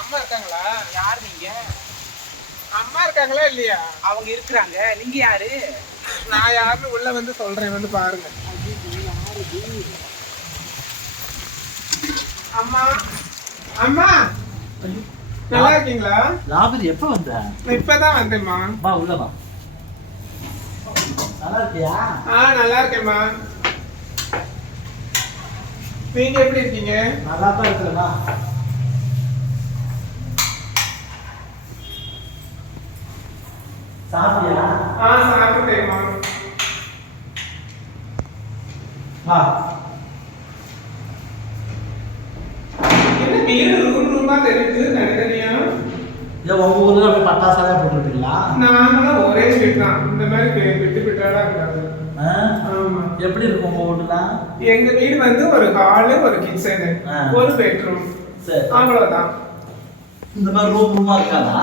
அம்மா இருக்காங்களா? யார் நீங்க? அம்மா இருக்காங்களா இல்லையா? அவங்க இருக்கிறாங்க. நீங்க யாரு? நான் யாருன்னு உள்ள வந்து சொல்றேன். வந்து பாருங்க. அம்மா. அம்மா. நல்லா இருக்கீங்களா? ராபரி எப்போ வந்த? இப்பதான் வந்தேம்மா. வா உள்ள வா. நல்லா இருக்கியா? ஆ நல்லா இருக்கேம்மா. நீங்க எப்படி இருக்கீங்க? நல்லா தான் இருக்கிறேண்ணா சாப்பிட்டியா? ஆ சாப்பிட்டேம்மா. வா. என்ன வீடு ரூம் ரூமா தெரியுது தனித்தனியா? ஏன் உங்க ஊர்ல அப்படியே பட்டாசாலையா போட்டுருப்பீங்களா நாங்களும் ஒரே வீடு தான். இந்த மாதிரி விட்டு விட்டாடா இருக்காது. எப்படி இருக்கும் உங்க ஊர்லாம் எங்க வீடு வந்து ஒரு ஹாலு ஒரு கிச்சனு. ஒரு பெட்ரூம் அவ்வளவுதான். இந்த மாதிரி ரூம் ரூமா இருக்காதா?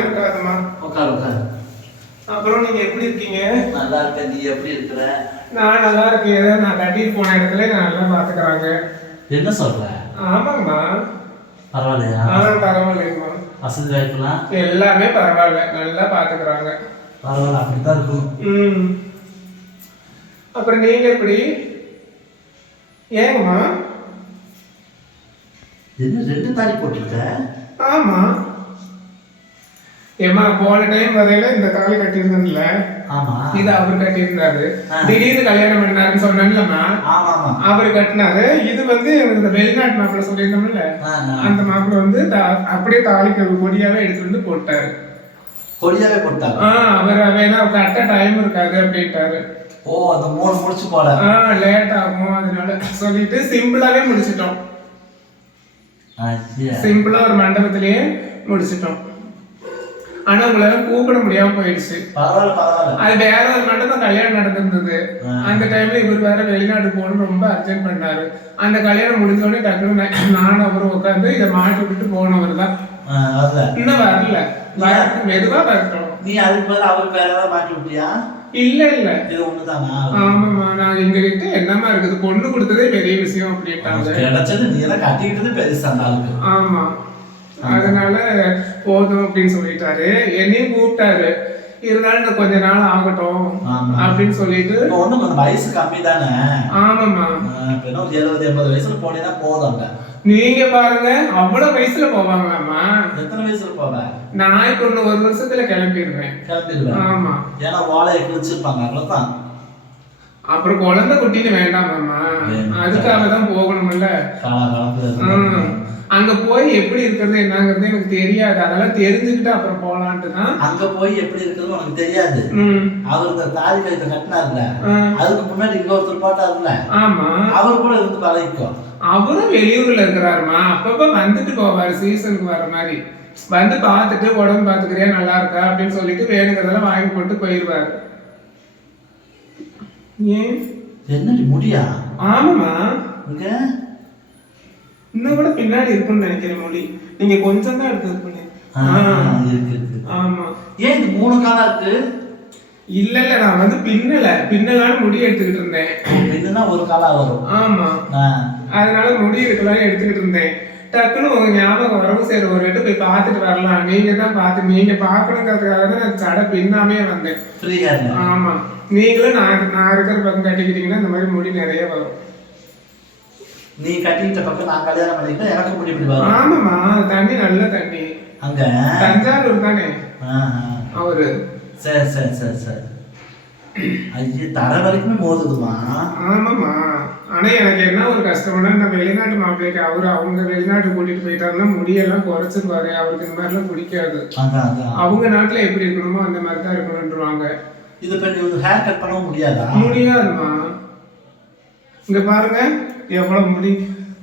இருக்காதுமா உட்காரு உட்காரு. அப்புறம் நீங்க எப்படி இருக்கீங்க? நல்லா இருக்க நீ எப்படி இருக்கிற? நான் நல்லா இருக்கேன். நான் கட்டிட்டு போன இடத்துல நான் நல்லா பாத்துக்கிறாங்க. என்ன சொல்ற? ஆமாங்கம்மா. பரவாயில்லையா? ஆ பரவாயில்லைங்கம்மா. வசதி வாய்ப்புலாம் எல்லாமே பரவாயில்ல. நல்லா பாத்துக்கிறாங்க. பரவாயில்ல அப்படித்தான் இருக்கும். ம். அப்புறம் நீங்க எப்படி? ஏங்கம்மா? என்ன ரெண்டு தாலி போட்டிருக்க? ஆமா. ஏம்மா போன டைம் வரையில இந்த தாலி கட்டியிருந்தேன்ல ஆமா. இது அவர் கட்டியிருந்தாரு. திடீர்னு கல்யாணம் பண்ணாருன்னு சொன்னேன்லம்மா. ஆமா ஆமா. அவர் கட்டினாரு. இது வந்து இந்த வெளிநாட்டு மாப்பிள்ளை சொல்லியிருந்தோம்ல. அந்த மாப்பிள்ளை வந்து அப்படியே தாலிக்கு கொடியாவே எடுத்து வந்து போட்டாரு. கொடியாவே போட்டாங்க ஆ அவர் வேணா கட்ட டைம் இருக்காது அப்படின்ட்டாரு. ஓ அந்த மூணு முடிச்சு போட ஆ லேட் ஆகும் அதனால சொல்லிட்டு சிம்பிளாவே முடிச்சிட்டோம். சிம்பிளா ஒரு மண்டபத்திலேயே முடிச்சிட்டோம். ஆனா உங்களை கூப்பிட முடியாம போயிடுச்சு. அது வேற ஒரு மண்டபம் கல்யாணம் நடந்திருந்தது. அந்த டைம்ல இவர் வேற வெளிநாடு போகணும்னு ரொம்ப அர்ஜென்ட் பண்ணாரு. அந்த கல்யாணம் முடிஞ்ச உடனே டக்குனு நா- நானும் அவரும் உட்காந்து இதை மாட்டி விட்டு போனவர் தான். இன்னும் வரல. மெதுவா வரட்டும். நீ அதுக்கு பதிலா அவருக்கு வேற ஏதாவது மாட்டி விட்டியா? இல்ல இல்ல. இது ஒண்ணுதானா? ஆமாமா நான் எங்க கிட்ட என்னமா இருக்குது? பொண்ணு கொடுத்ததே பெரிய விஷயம் அப்படின்ட்டாங்க. கிடைச்சது நீ எல்லாம் கட்டிக்கிட்டது பெருசு அந்த ஆமா. அதனால போதும் அப்படின்னு சொல்லிட்டாரு. என்னையும் கூப்பிட்டாரு. இருந்தாலும் கொஞ்ச நாள் ஆகட்டும் ஆமா. அப்படின்னு சொல்லிட்டு இப்போ ஒண்ணும் கொஞ்சம் வயசு கம்மி தானே ஆமாமா ஒரு எழுபது எண்பது வயசுல போனீங்கன்னா போதும்ட்ட நீங்க பாருங்க அவ்வளவு வயசுல போவாங்களாமா எத்தனை வயசுல போவ? நான் இப்ப இன்னும் ஒரு வருஷத்துல கிளம்பிடுவேன். கிளம்பிடுவேன். ஆமா. ஏன்னா வாழையை கிழிச்சிருப்பாங்க அவ்வளவுதான். அப்புறம் குழந்தை குட்டின்னு வேண்டாமாமா வேண்டாம். அதுக்காக தான் போகணும்ல. அங்க போய் எப்படி இருக்கிறது என்னங்கிறது எனக்கு தெரியாது. அதெல்லாம் தெரிஞ்சுக்கிட்டு அப்புறம் போலான்ட்டு தான். அங்க போய் எப்படி இருக்குதுன்னு உனக்கு தெரியாது. ம். அவர் இந்த தாலி கயிற்று கட்டினார்ல. அதுக்கு முன்னாடி இங்க ஒருத்தர் போட்டார்ல. ஆமா. அவர் கூட இருந்து பழகிக்கும் அவரும் வெளியூர்ல இருக்கிறாருமா? அப்பப்ப வந்துட்டு போவாரு சீசனுக்கு வர மாதிரி. வந்து பார்த்துட்டு உடம்பு பார்த்துக்கிறியா? நல்லா இருக்கா? அப்படின்னு சொல்லிட்டு வேணுங்கிறதெல்லாம் வாங்கி போட்டு போயிடுவாரு ஏன்? என்னடி முடியா? ஆமாமா இங்க? இன்னும் கூட பின்னாடி இருக்கும்னு நினைக்கிறேன் மொழி. நீங்க கொஞ்சம் தான் எடுத்து ஆமா. ஏன் இது மூணு காலா இருக்கு? இல்ல இல்ல நான் வந்து பின்னல பின்னலான்னு முடி எடுத்துக்கிட்டு இருந்தேன். என்னன்னா ஒரு காலா வரும். ஆமா. அதனால முடி எடுக்கலாம் எடுத்துக்கிட்டு இருந்தேன். டக்குன்னு உங்க ஞாபகம் வரவும் சரி ஒரு ரெட்டு போய் பார்த்துட்டு வரலாம். நீங்க தான் பார்த்து நீங்க பார்க்கணுங்கிறதுக்காக தான் நான் சடை பின்னாமே வந்தேன். ஆமா. நீங்களும் நான் நான் இருக்கிற பக்கம் கட்டிக்கிட்டீங்கன்னா இந்த மாதிரி முடி நிறைய வரும். நீ கட்டிக்கிட்ட பக்கம் நான் கல்யாணம் பண்ணிக்கிட்டா எனக்கு முடி இப்படி வரும் ஆமாமா தண்ணி நல்ல தண்ணி. அங்க? தஞ்சாவூர் தானே. அவரு. சரி சரி சரி சரி. ஐயே தர வரைக்குமே மோதுதுமா ஆமாமா ஆனா எனக்கு என்ன ஒரு கஷ்டம்னா இந்த வெளிநாட்டு மாப்பிள்ளைக்கு அவரு அவங்க வெளிநாட்டு கூட்டிட்டு போயிட்டாருன்னா முடியெல்லாம் குறைச்சிருவாரு. அவருக்கு இந்த மாதிரிலாம் பிடிக்காது. அவங்க நாட்டுல எப்படி இருக்கணுமோ அந்த மாதிரி தான் இருக்கணும்ன்றாங்க இது பண்ணி ஒரு ஹேர் கட் பண்ண முடியாதா? முடியாதுமா இங்க பாருங்க. எவ்வளவு முடி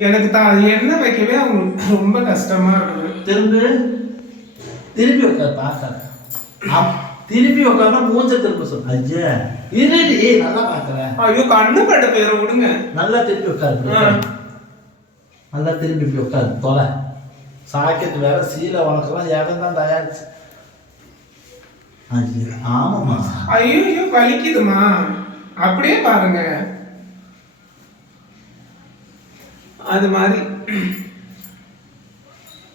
எனக்கு தான் அது எண்ணெய் வைக்கவே அவங்களுக்கு ரொம்ப கஷ்டமா இருக்குது. திரும்பி திருப்பி உட்கார் பார்க்க திருப்பி உட்கார்னா மூஞ்ச திரும்ப சொல்லு. ஐயா இருடி நல்லா பார்க்கறேன் ஐயோ கண்ணு பட்ட பேரை விடுங்க. நல்லா திருப்பி. உட்காரு. நல்லா திரும்பி இப்படி உட்காரு தொலை. சாக்கெட் வேற சீலை உனக்கெல்லாம் இடம் தான் தயாரிச்சு. ஐயா ஆமாம்மா. ஐயோ ஐயோ வலிக்குதுமா அப்படியே பாருங்க. அது மாதிரி.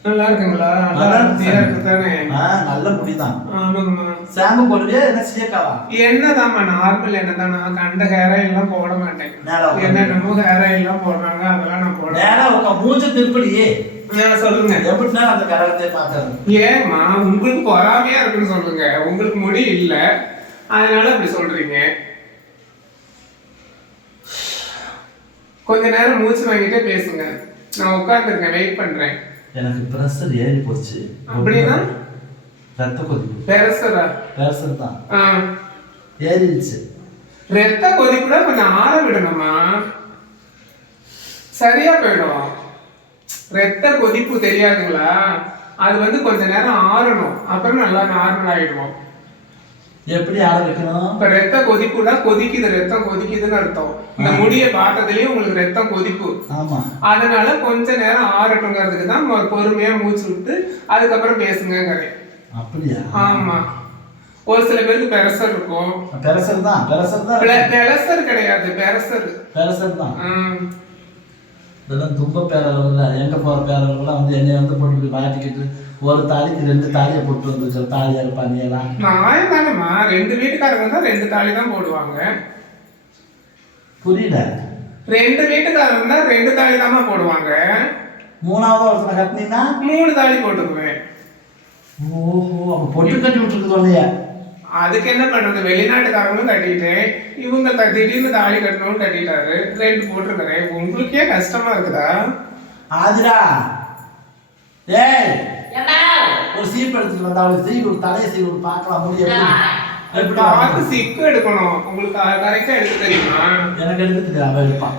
நல்லா இருக்குங்களா? நல்லா முடிதான். ஷாம்பு போடுவியா என்ன சீக்காவா என்னதாம்மா நார்மல் என்னதான் நான் கண்ட ஹேர் ஆயில் எல்லாம் போட மாட்டேன். என்னென்னமோ ஹேர் ஆயில் எல்லாம் போடுறாங்க அதெல்லாம் நான் போட நேரா உங்க மூஞ்ச திருப்படி ஏன் சொல்லுங்க. எப்படின்னா அந்த கரகத்தை பாக்குறது ஏம்மா உங்களுக்கு பொறாமையா இருக்குன்னு சொல்லுங்க. உங்களுக்கு முடி இல்ல. அதனால அப்படி சொல்றீங்க. கொஞ்ச நேரம் மூச்சு வாங்கிட்டே பேசுங்க. நான் உட்கார்ந்துருக்கேன் வெயிட் பண்றேன். எனக்கு பிரஷர் ஏறி போச்சு. அப்படின்னா? ரத்த கொதிப்பு. பெருசரா பிரஷர் தான். ஆ. ஏறிடுச்சு. ரத்த கொதிப்புல கொஞ்சம் ஆற விடணுமா? சரியா போயிடும். ரத்த கொதிப்பு தெரியாதுங்களா? அது வந்து கொஞ்ச நேரம் ஆறணும். அப்புறம் நல்லா நார்மல் ஆயிடுவோம். எப்படி ஆள வைக்கணும் இப்ப ரத்த கொதிப்புனா கொதிக்குது ரத்தம் கொதிக்குதுன்னு அர்த்தம். இந்த முடியை பார்த்ததுலயே உங்களுக்கு ரத்தம் கொதிப்பு ஆமா. அதனால கொஞ்ச நேரம் ஆறட்டுங்கிறதுக்கு தான் பொறுமையா மூச்சு விட்டு அதுக்கப்புறம் பேசுங்கிறேன் அப்படியா? ஆமா. ஒரு சில பேருக்கு பெரசர் இருக்கும். பிரஷர் தான் பிரஷர் தான் பெலசர் கிடையாது பெரசர். பிரஷர் தான். இதெல்லாம் தும்ப பேரளவுல எங்க போற பேரளவுலாம் வந்து என்னைய வந்து போட்டு மாட்டிக்கிட்டு ஒரு தாலிக்கு ரெண்டு தாலியை போட்டு வந்துருக்கிற தாலியா இருப்பானியெல்லாம் நான் தானேம்மா. ரெண்டு வீட்டுக்காரங்க தான் ரெண்டு தாலி தான் போடுவாங்க. புரியல. ரெண்டு வீட்டுக்காரங்க தான் ரெண்டு தாலி தாம்மா போடுவாங்க. மூணாவது ஒருத்தனை கட்டினீங்கன்னா மூணு தாலி போட்டுக்குவேன். ஓஹோ அப்ப பொட்டு கட்டி விட்டுருக்கு இல்லையா? அதுக்கு என்ன பண்றது வெளிநாட்டுக்காரங்களும் கட்டிட்டேன். இவங்க திடீர்னு தாலி கட்டணும்னு கட்டிட்டாரு. ரெண்டு போட்டிருக்கிறேன். உங்களுக்கே கஷ்டமா இருக்குதா? ஆதிரா. ஏய் ஒரு சீப் எடுத்துட்டு வந்தா அவளுக்கு சீ ஒரு தலையை சீ ஒரு பார்க்கலாம் முடியும் பார்த்து? சிக்கு எடுக்கணும். உங்களுக்கு கரெக்டா எடுக்க தெரியுமா? எனக்கு எடுத்துட்டு அவன் எடுப்பான்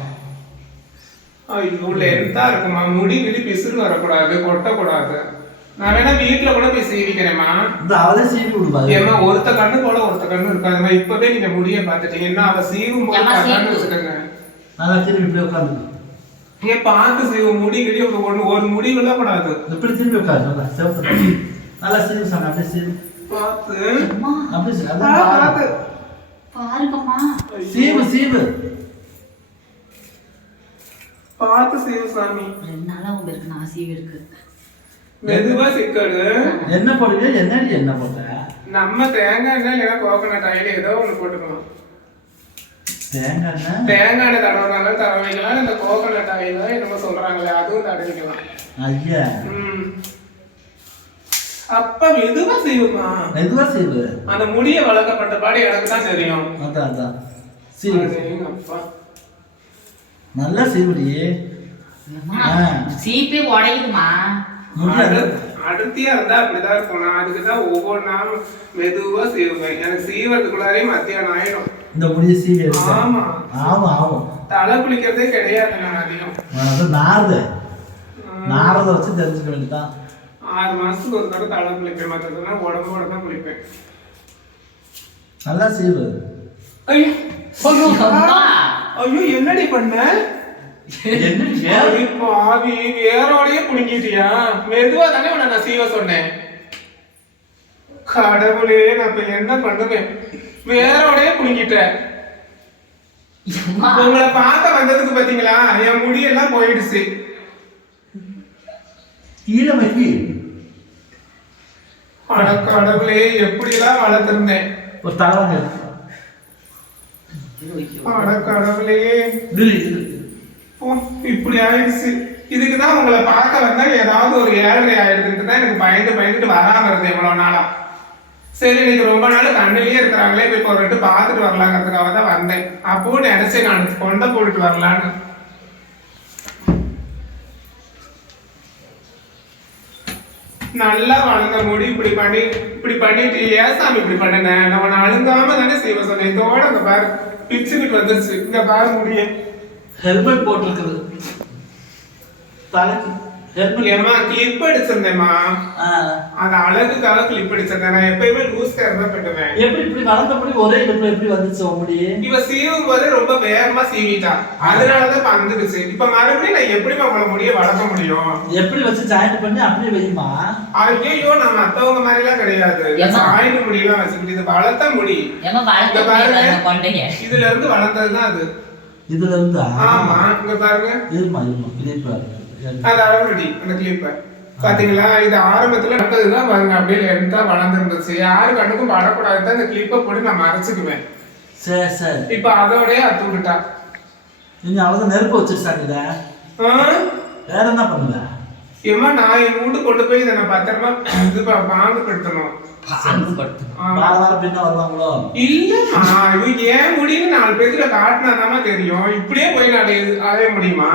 ஐயோ லென்த்தா இருக்குமா? முடி கிடி பிசுறு வரக்கூடாது கொட்டக்கூடாது. நான் வேணா வீட்டுல கூட போய் சீவிக்கிறேம்மா இந்த அவளே சீவி விடுவாரு ஏமா ஒருத்த கண்ணு போல ஒருத்த கண்ணு இருக்காதுமா இப்பவே நீங்க முடிய பாத்துட்டீங்கன்னா அவ சீவும் போது சீவு. வச்சுக்கோங்க. நல்லா திரும்பி இப்படி ஏன் பார்த்து சீவு முடி கிடி ஒரு ஒண்ணு ஒரு முடி விழக்கூடாது இப்படி திரும்பி உட்காரு நல்லா சிவத்து நல்லா சீவு சாமி அப்படியே சீவு பார்த்து. அம்மா. அப்படி சீவு. ஆ, அதான் பாரு. பார்த்து. பாருங்கம்மா. சீவு சீவு பார்த்து சீவு சாமி. நாளா உங்களுக்கு நான் சீவு இருக்கு. மெதுவா சிக்கடு என்ன போடுவியா என்னடி என்ன போட்ட? நம்ம தேங்காய் எண்ணெய் இல்லைன்னா கோகனட் ஆயில் ஏதோ ஒண்ணு போட்டுக்கணும் தேங்காய் தேங்காய் எண்ணெய் தடவைனால தடவைக்கலாம் இந்த கோகனட் ஆயில் என்னமோ சொல்றாங்களே. அதுவும் தடவிக்கலாம் ஐயா. அப்ப மெதுவா செய்யுமா மெதுவா சீவு அந்த முடிய வளர்க்கப்பட்ட பாடு எனக்கு தான் தெரியும். அதான் அதான். சீவு அடேங்க அப்பா. நல்லா ஆ. சீப்பே உடையுதுமா அடர்த்தியா இருந்தா அப்படிதான் இருக்கும் நான் அதுக்கு தான் ஒவ்வொரு நாளும் மெதுவா செய்வேன் எனக்கு சீவறதுக்குள்ளாரே மத்தியானம் ஆயிடும். இந்த முடிய எடுக்க. ஆமா. ஆமா ஆகும் தலை குளிக்கிறதே கிடையாது நான் அதிகம். அது நாரது. நாரதை வச்சு தெரிஞ்சுக்க வேண்டியதான் ஆறு மாசத்துக்கு ஒரு தடவை தலை குளிப்பேன் மற்றதுனா உடம்போட தான் குளிப்பேன். நல்லா சீவு. ஐயோ ஐயோ, என்னடி பண்ண? அடி பாவி வேரோடயே புடுங்கிட்டியா மெதுவா தானே உன்னை நான் சீவ சொன்னேன். கடவுளே நான் இப்ப என்ன பண்ணுவேன்? வேரோடயே புடுங்கிட்டேன். உங்களை பார்க்க வந்ததுக்கு பாத்தீங்களா? என் முடியெல்லாம் போயிடுச்சு. அட கடவுளே எப்படியெல்லாம் வளர்த்திருந்தேன். ஒரு தலைவங்க கடவுளே இப்படி ஆயிடுச்சு. இதுக்கு தான் உங்களை பார்க்க வந்தா ஏதாவது ஒரு ஏழரை ஆயிடுதுன்னு தான் எனக்கு பயந்து பயந்துட்டு வராம இருந்தேன் இவ்வளவு நாளா. சரி நீங்க ரொம்ப நாள் தண்ணிலேயே இருக்கிறாங்களே போய் ஒரு பார்த்துட்டு வரலாங்கிறதுக்காக தான் வந்தேன். அப்போ நினைச்சேன் நான் கொண்டை போட்டுட்டு வரலான்னு. நல்லா வளர்ந்த முடி இப்படி பண்ணி இப்படி பண்ணிட்டு ஏன் சாமி இப்படி பண்ணினேன் நம்ம அழுங்காம தானே செய்வ சொன்னேன் இதோட அங்க பாரு பிச்சுக்கிட்டு வந்துருச்சு. இங்க பாரு முடிய. ஹெல்மெட் போட்டிருக்குது. தலைக்கு. ஏமா கிளிப் அடிச்சிருந்தேம்மா. அந்த அழகுக்காக கிளிப் அடிச்சிருந்தேன். நான் எப்பயுமே லூஸ் கேர் தான் கட்டுவேன். எப்படி இப்படி வளர்ந்தபடி ஒரே இடத்துல எப்படி வந்துச்சு முடி? இவ சீவும் போது ரொம்ப வேகமா சீவிட்டா. அதனாலதான் இப்ப வந்துடுச்சு. இப்ப மறுபடியும் நான் எப்படிமா உங்களை முடிய வளர்க்க முடியும்? எப்படி வச்சு ஜாயின் பண்ணி அப்படியே வையுமா? ஐயோ நம்ம மத்தவங்க மாதிரி எல்லாம் கிடையாது? சாய்ந்த முடியெல்லாம் வச்சுக்கிட்டு இது வளர்த்த முடி. இதுல இருந்து வளர்ந்ததுதான் அது. இதுல இருந்து? ஆமா இங்க பாருங்க. இருமா இருமா கிளிப்பா அது அளவுடி அந்த கிளிப்ப பாத்தீங்களா? இது ஆரம்பத்துல நடந்ததுதான் பாருங்க அப்படியே லென்த்தா வளர்ந்துருந்துச்சு. யாரு கண்ணுக்கும் படக்கூடாது. தான் இந்த கிளிப்பை போட்டு நான் மறைச்சுக்குவேன். சரி சரி. இப்ப அதோடய அத்து விட்டுட்டா நீங்க அவ்வளோதான் நெருப்பு சாப்பிடுத ஆ? வேற என்ன பண்ணுவ? ஏம்மா நான் என் வீட்டு கொண்டு போய் இதை நான் பத்திரமா இது பா- பாங்குபடுத்தணும் பாகுபடுத்து ஆமா. வார வாரம் பின்ன வருவாங்களோ? இல்லம்மா இது ஏன் முடியும்னு நாலு பேத்துல காட்டினாதாம்மா தெரியும். இப்படியே போய் நான் இது- அலைய முடியுமா?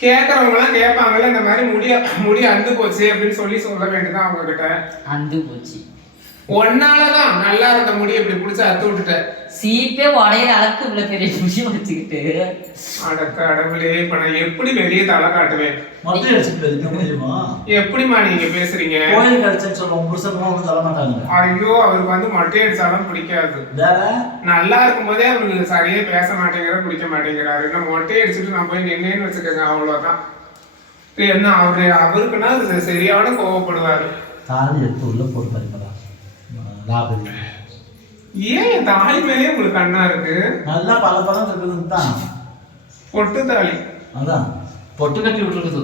கேட்கறவங்க கேட்பாங்கல்ல இந்த மாதிரி முடிய முடி அந்து போச்சு அப்படின்னு சொல்லி சொல்ல வேண்டியதான் அவங்க கிட்ட அந்து போச்சு. ஒன்னாலதான் நல்லா இருந்த முடி இப்படி பிடிச்சி அத்து விட்டுட்டேன் சீப்பே உடையிற அளவுக்கு இவ்வளவு பெரிய விஷயம் வச்சுக்கிட்டு. அட கடவுளே இப்ப நான் எப்படி வெளியே தலை காட்டுவேன்? மொட்டை அடிச்சுட்டு எப்படிம்மா நீங்க பேசுறீங்க? கோயில் கிடைச்சேன்னு சொல்லுவோம். புருஷன் ஒன்றும் சொல்ல மாட்டாங்க ஐயோ அவருக்கு வந்து மொட்டை அடிச்சாலும் பிடிக்காது. வேற? நல்லா இருக்கும்போதே அவருக்கு சரியா பேச மாட்டேங்கிறாரு பிடிக்க மாட்டேங்கிறாரு. என்ன மொட்டை அடிச்சுட்டு நான் போய் நின்னேன்னு வச்சுக்கோங்க அவ்வளவுதான். என்ன அவரு அவருக்குன்னா சரியான கோவப்படுவாரு. தாலி எடுத்து உள்ள போட்டு லாபதி ஏன் என் தாலி மேலே உங்களுக்கு கண்ணா இருக்கு? நல்லா பல பழம் இருக்குதுன்னு தான். பொட்டு தாலி. அதான். பொட்டு கட்டி விட்டுருக்குது.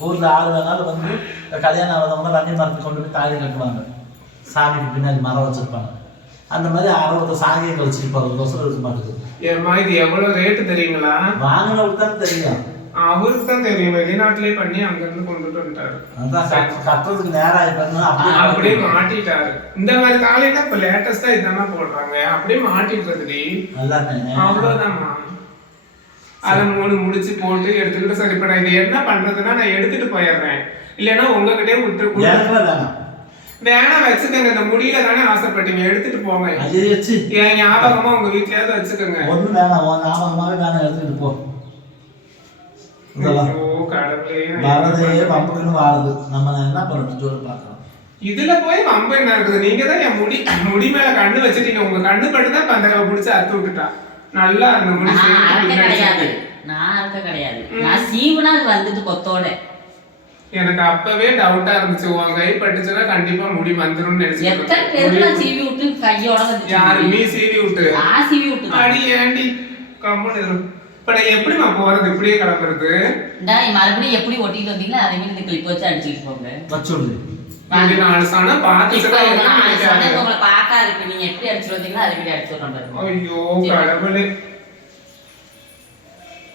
ஊர்ல ஆறு வேணாலும் வந்து கல்யாணம் ஆகாதவங்க வண்டி மரத்துக்கு கொண்டு போய் தாலி கட்டுவாங்க. சாமிக்கு பின்னாடி மரம் வச்சிருப்பாங்க. அந்த மாதிரி அறுபது சாங்கியை கழிச்சுட்டு போகிறதுக்கோசரம் இருக்க மாட்டேங்குது ஏம்மா இது எவ்வளவு ரேட்டு தெரியுங்களா? வாங்கினவங்களுக்கு தான் தெரியும். அவருக்கு தான் தெரியும். வெளிநாட்டிலே பண்ணி அங்க இருந்து கொண்டுட்டு வந்துட்டாரு. கட்டுறதுக்கு நேரம் அப்படியே மாட்டிட்டாரு. இந்த மாதிரி தாலினா இப்ப லேட்டஸ்டா இதான போடுறாங்க. அப்படியே மாட்டிட்டுறதுடி எல்லாமே அவ்வளவுதான்மா அதை மூணு முடிச்சு போட்டு எடுத்துக்கிட்டு சரி இப்ப நான் இது என்ன பண்றதுன்னா நான் எடுத்துட்டு போயிடுறேன். இல்லைன்னா உங்ககிட்டயே விட்டு வேணா வச்சுக்கோங்க. இந்த முடியல தானே ஆசைப்பட்டீங்க. எடுத்துட்டு போங்க. என் ஞாபகமா உங்க வீட்லயாவது வச்சுக்கோங்க. ஒன்றும் வேணாம். ஞாபகமாவே வேணாம். எடுத்துக்கிட்டு போ. வரதே வம்புக்குன்னு வாழுது. நம்ம என்ன பண்ணட்டும் சொல்லி பார்க்கலாம் இதுல போய் வம்பு என்ன இருக்குது? நீங்க தான் என் முடி முடி மேல கண்ணு வச்சிட்டீங்க. உங்க கண்ணு பட்டு தான் பந்தக பிடிச்சு அத்து விட்டுட்டா. நல்லா இருந்த முடி கிடையாது. நான் அறுக்க கிடையாது. நான் சீவுனா வந்துட்டு கொத்தோட. எனக்கு அப்பவே டவுட்டா இருந்துச்சு. உன் கை பட்டுச்சுன்னா கண்டிப்பா முடி வந்துரும்னு எத்தனை பேருக்கு நான் நினைச்சிட்டு சீவி விட்டு கையோட யாரு? நீ சீவி விட்டு. நான் சீவி விட்டு அடி ஏண்டி? கம்முன்னு இரு. இப்ப நான் எப்படி நான் போறது? இப்படியே கிளம்புறது நீ மறுபடியும் எப்படி ஒட்டிட்டு வந்தீங்களோ அதே மாதிரி இந்த கிளிப் வச்சு அடிச்சுட்டு போங்க. வச்சுடுது. உங்களை இருக்கு. நீங்க எப்படி அடிச்சுட்டு வந்தீங்களோ அதே மாதிரி அடிச்சு விடுறேன் பாருங்க. ஐயோ கடவுளே.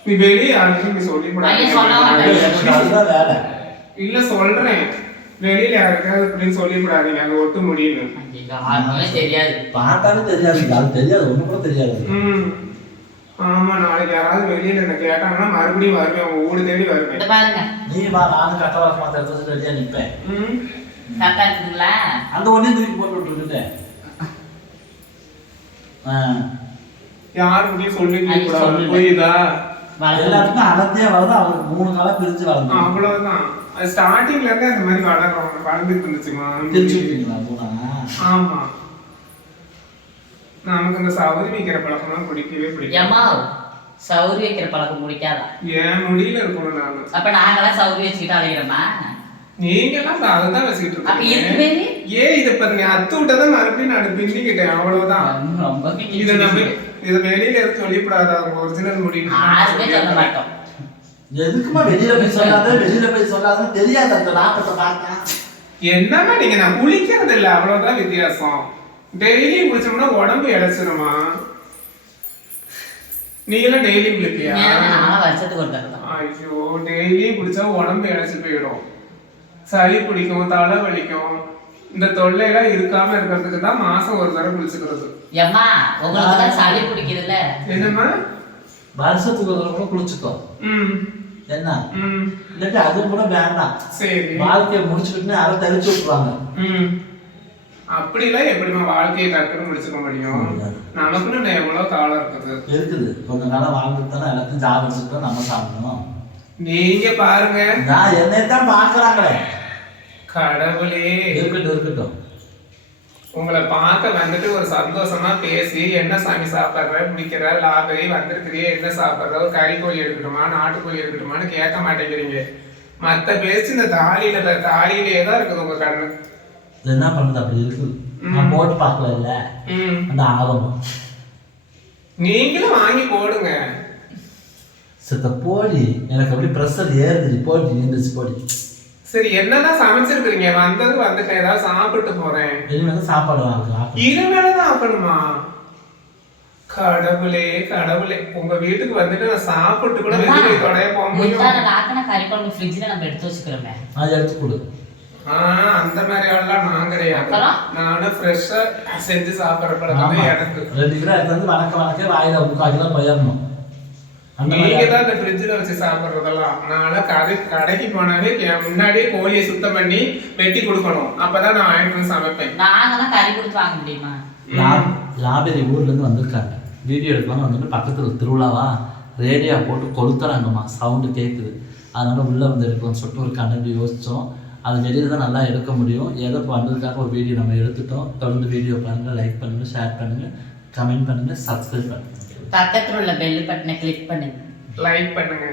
நீ வெளியே யாருக்கும் சொல்லி இல்ல சொல்றேன். வெளியில யாருக்காவது இப்படின்னு சொல்லி விடாதீங்க அங்க ஒட்டு யாருக்குமே தெரியாது. பார்த்தாலே தெரியாது. அது தெரியாது. ஒண்ணு கூட தெரியாது ஆமா நாளைக்கு யாராவது வெளியில என்ன கேட்டாங்கன்னா மறுபடியும் வருவேன் உங்க ஊடு தேடி வருவேன். பாருங்க. நீ வா நானும் கட்ட வழக்க மாத்த எடுத்து வச்சுட்டு ரெடியா நிப்பேன். ம். கரெக்டா இருக்குங்களா? அந்த ஒண்ணே தூக்கி போட்டு விட்டுருக்குது. ஆ. யாரு முடியும் சொல்லி. புரியுதா? வளர்ந்து எல்லாத்துக்கும் அடர்த்தியா வருது அவருக்கு மூணு காலம் பிரிஞ்சு வளர்ந்து அவ்வளவுதான். ஸ்டார்டிங்ல இருந்தே அந்த மாதிரி வளர்றோம். வளர்ந்துட்டு இருந்துச்சுமா பிரிச்சு ஆமா. நமக்கு இந்த சவரி வைக்கிற பழக்கம்லாம் பிடிக்கவே பிடிக்கும் ஏமா சௌரி வைக்கிற பழக்கம் பிடிக்காதா? ஏன் முடியல இருக்கணும் நானு. அப்ப நாங்கெல்லாம் சௌரி வச்சுக்கிட்டு அலைகிறோமா நீங்க எல்லாம் இப்ப அதுதான் வச்சுக்கிட்டு இருக்கீங்க. ஏன் இத பாருங்க அத்து விட்டதான் மறுபடியும் நான் பின்னிக்கிட்டேன் அவ்வளவுதான். ரொம்ப இத நம்ம இத வெளியில இருந்து சொல்லிவிடாத அவங்க ஒரிஜினல் முடி யாருமே சொல்ல மாட்டோம். எதுக்குமா வெளியில போய் சொல்லாத வெளியில போய் சொல்லாதன்னு தெரியாது அந்த நாட்டத்தை பார்த்தா என்னமா நீங்க நான் குளிக்கிறது இல்ல அவ்வளவுதான் வித்தியாசம். டெய்லியும் குளிச்சோம்னா உடம்பு இழைச்சிருமா நீ எல்லாம் டெய்லியும் குளிப்பியா வருஷத்துக்கு ஒரு ஐயோ டெய்லியும் குடிச்சா உடம்பு இழைச்சு போயிடும். சளி பிடிக்கும் தலை வலிக்கும். இந்த தொல்லையெல்லாம் இருக்காம இருக்கிறதுக்கு தான் மாசம் ஒரு தடவை குளிச்சுக்கிறது. ஏம்மா உங்களுக்கு தான் சளி பிடிக்குதுல்ல? என்னம்மா? வருஷத்துக்கு ஒரு தடவை குளிச்சுக்கோ. ம். என்ன? ம். இல்லாட்டி அதுவும் கூட வேண்டாம். சரி. வாழ்க்கையை முடிச்சுக்கிட்டு அதை தெளிச்சு விட்டுருவாங்க. ம். அப்படிலாம் எப்படிம்மா வாழ்க்கையை டக்குன்னு முடிச்சுக்க முடியும். நமக்குன்னு எவ்வளவு காலம் இருக்குது? இருக்குது. கொஞ்ச காலம் வாழ்ந்துட்டு எல்லாத்தையும் சாப்பிட்டு நம்ம சாப்பிடணும். நீங்க பாருங்க. நான் என்னைத்தான் பார்க்கறாங்களே. கடவுளே. இருக்கட்டும் இருக்கட்டும். உங்களை பார்க்க வந்துட்டு ஒரு சந்தோஷமா பேசி என்ன சாமி சாப்பிட்ற? பிடிக்கிற லாபரி வந்திருக்கிறியே? என்ன சாப்பிட்ற? ஒரு கறி கோழி எடுக்கட்டுமா? நாட்டுக்கோழி எடுக்கட்டுமான்னு கேட்க மாட்டேங்கிறீங்க. மத்த பேச்சு இந்த தாலியில தாலியிலே தான் இருக்குது உங்க கண்ணு. இது என்ன பண்ணுது அப்படி இருக்குது நான் போட்டு பார்க்கல இல்ல ம். அந்த ஆரம்பம் நீங்களும் வாங்கி போடுங்க. சித்த போடி எனக்கு அப்படி ப்ரெஷர் ஏறுதுடி. போடி நின்றுச்சு போடி சரி என்னதான் சமைச்சிருக்கீங்க வந்தது வந்துட்டு ஏதாவது சாப்பிட்டு போறேன். இனிமேல் சாப்பாடு வாங்கலாம் இனிமேலதான் ஆக்கணுமா கடவுளே கடவுளே. உங்க வீட்டுக்கு வந்துட்டு நான் சாப்பிட்டு கூட வெளியே தொடைய போக முடியும். கறி குழம்பு ஃப்ரிட்ஜில் நம்ம எடுத்து வச்சுக்கிறோமே. அது எடுத்து கொடு. ஆஹ் அந்த மாதிரி எல்லாம் நான் கிடையாது? நானும் ஃப்ரெஷ்ஷா செஞ்சு சாப்பிடுற ஆமா. எனக்கு ரெண்டு கிலோ எடுத்து வந்து வணக்க வணக்க வாயில முக்கால் கிலோ போயிடணும். நீங்க தான் இந்த ஃப்ரிட்ஜில் வச்சு சாப்பிடுறதெல்லாம். நான்லாம் கடை கடைக்கு போனாலே முன்னாடியே கோழியை சுத்தம் பண்ணி வெட்டி கொடுக்கணும். அப்பதான் நான் வாங்கிட்டு வந்து சமைப்பேன். நாங்கன்னா கறி கொடுத்து வாங்க முடியுமா? லாபேரி ஊர்ல இருந்து வந்திருக்காங்க. வீடியோ எடுக்கலாம்னு வந்துட்டு பக்கத்துல திருவிழாவா ரேடியோ போட்டு கொளுத்துறாங்கம்மா. சவுண்டு கேட்குது அதனால உள்ள வந்து எடுக்கலாம்னு சொல்லிட்டு ஒரு கண்டென்ட் யோசிச்சோம். அது வெளியில தான் நல்லா எடுக்க முடியும். ஏதோ வந்ததுக்காக ஒரு வீடியோ நம்ம எடுத்துட்டோம். தொடர்ந்து வீடியோ பாருங்க லைக் பண்ணுங்க ஷேர் பண்ணுங்க கமெண்ட் பண்ணுங்க சப்ஸ்கிரைப் பண்ணுங்க. பக்கத்துல உள்ள பெல் பட்டனை கிளிக் பண்ணுங்க. லைக் பண்ணுங்க.